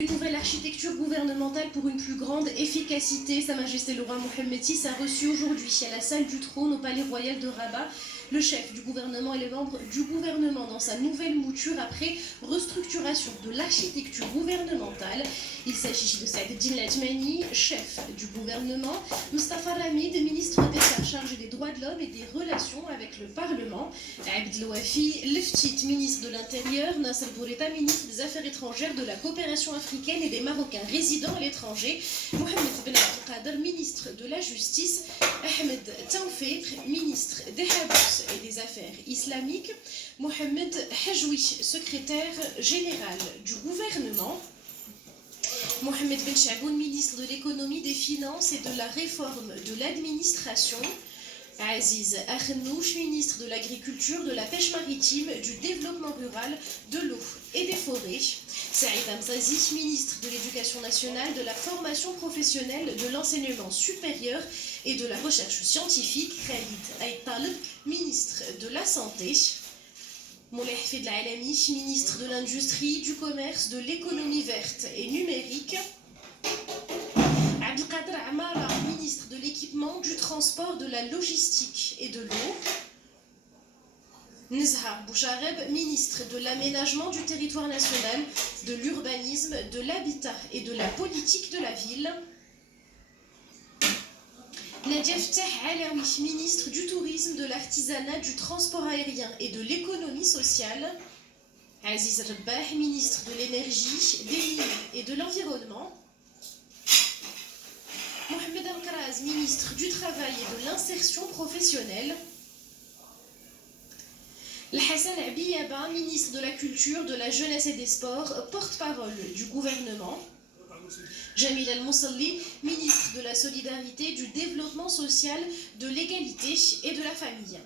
Une nouvelle architecture gouvernementale pour une plus grande efficacité. Sa Majesté le roi Mohammed VI a reçu aujourd'hui à la salle du trône au palais royal de Rabat le chef du gouvernement et les membres du gouvernement dans sa nouvelle mouture après restructuration de l'architecture gouvernementale. Il s'agit de Saad-Eddine Ladjmani, chef du gouvernement, Mustafa Ramid, ministre d'État chargé des droits de l'homme et des relations avec le Parlement, Abdel Wafi Leftit, ministre de l'Intérieur, Nasser Bourita, ministre des Affaires étrangères, de la coopération africaine et des Marocains résidant à l'étranger, Mohamed Ben Abdelkader, ministre de la Justice, Ahmed Taoufik, ministre des Habs et des Affaires islamiques, Mohamed Hajoui, secrétaire général du gouvernement, Mohamed Ben Chaboun, ministre de l'économie, des finances et de la réforme de l'administration, Aziz Akhnouch, ministre de l'agriculture, de la pêche maritime, du développement rural, de l'eau et des forêts, Saïd Hamzazi, ministre de l'éducation nationale, de la formation professionnelle, de l'enseignement supérieur et de la recherche scientifique, Khalid Aïd Taleb, ministre de la santé, Moulay Hafid Alami, ministre de l'industrie, du commerce, de l'économie verte et numérique, Abdelkader Amara, ministre de l'équipement, du transport, de la logistique et de l'eau, Nezha Bouchareb, ministre de l'aménagement du territoire national, de l'urbanisme, de l'habitat et de la politique de la ville, Nadia Ftah Alaoui, ministre du tourisme, de l'artisanat, du transport aérien et de l'économie sociale, Aziz Rabbah, ministre de l'énergie, des mines et de l'environnement, Mohamed Amkraz, ministre du travail et de l'insertion professionnelle, Hassan Abiyaba, ministre de la culture, de la jeunesse et des sports, porte-parole du gouvernement, Jamil Al-Moussalli, ministre de la solidarité, du développement social, de l'égalité et de la famille.